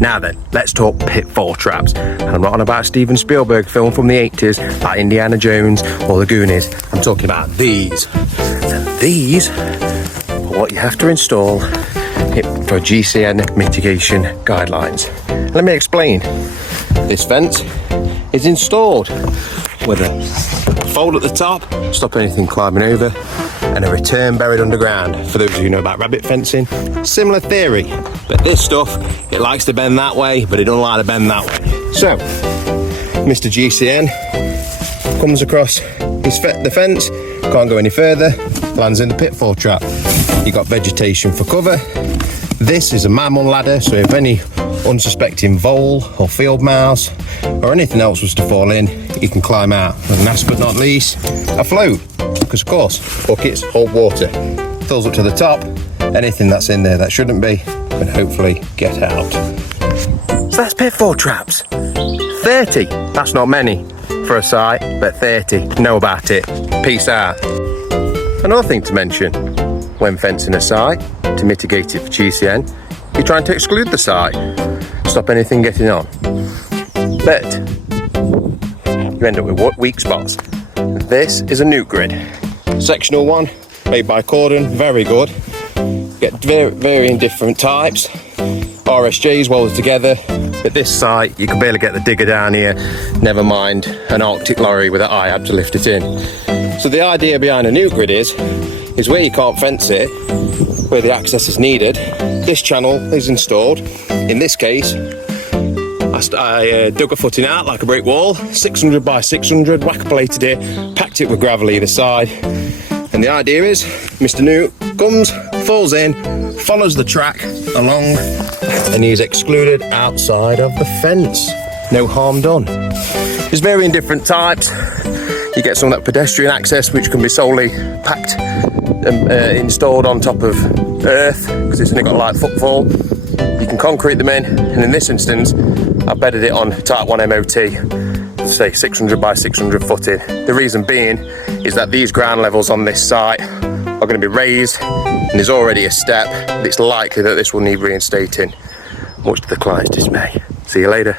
Now then, let's talk pitfall traps. And I'm not on about Steven Spielberg film from the 80s, like Indiana Jones or the Goonies. I'm talking about these. And these are what you have to install for GCN mitigation guidelines. Let me explain. This fence is installed with a fold at the top, stop anything climbing over, and a return buried underground. For those of you who know about rabbit fencing, similar theory, but this stuff, it likes to bend that way, but it don't like to bend that way. So, Mr. GCN comes across the fence, can't go any further, lands in the pitfall trap. You got vegetation for cover. This is a mammal ladder, so if any unsuspecting vole or field mouse or anything else was to fall in, you can climb out. And last but not least, a float, because of course buckets hold water. Fills up to the top, anything that's in there that shouldn't be can hopefully get out. So that's pitfall traps. 30, that's not many for a site, but 30, know about it. Peace out. Another thing to mention when fencing a site to mitigate it for GCN, you're trying to exclude the site, stop anything getting on. But you end up with weak spots. This is a nuke grid. Sectional one, made by Cordon, very good. Get varying different types. RSJs welded together. At this site, you can barely get the digger down here, never mind an Arctic lorry with an IAB to lift it in. So the idea behind a nuke grid is where you can't fence it, where the access is needed, this channel is installed. In this case, I dug a footing out like a brick wall, 600 by 600, whack plated it, packed it with gravel either side. And the idea is, Mr. Nuke comes, falls in, follows the track along, and he's excluded outside of the fence. No harm done. There's varying different types. You get some of that pedestrian access, which can be solely packed and installed on top of earth, because it's only got a light footfall. You can concrete them in, and in this instance, I've bedded it on Type 1 MOT, say 600 by 600 footing. The reason being is that these ground levels on this site are going to be raised, and there's already a step. It's likely that this will need reinstating, much to the client's dismay. See you later.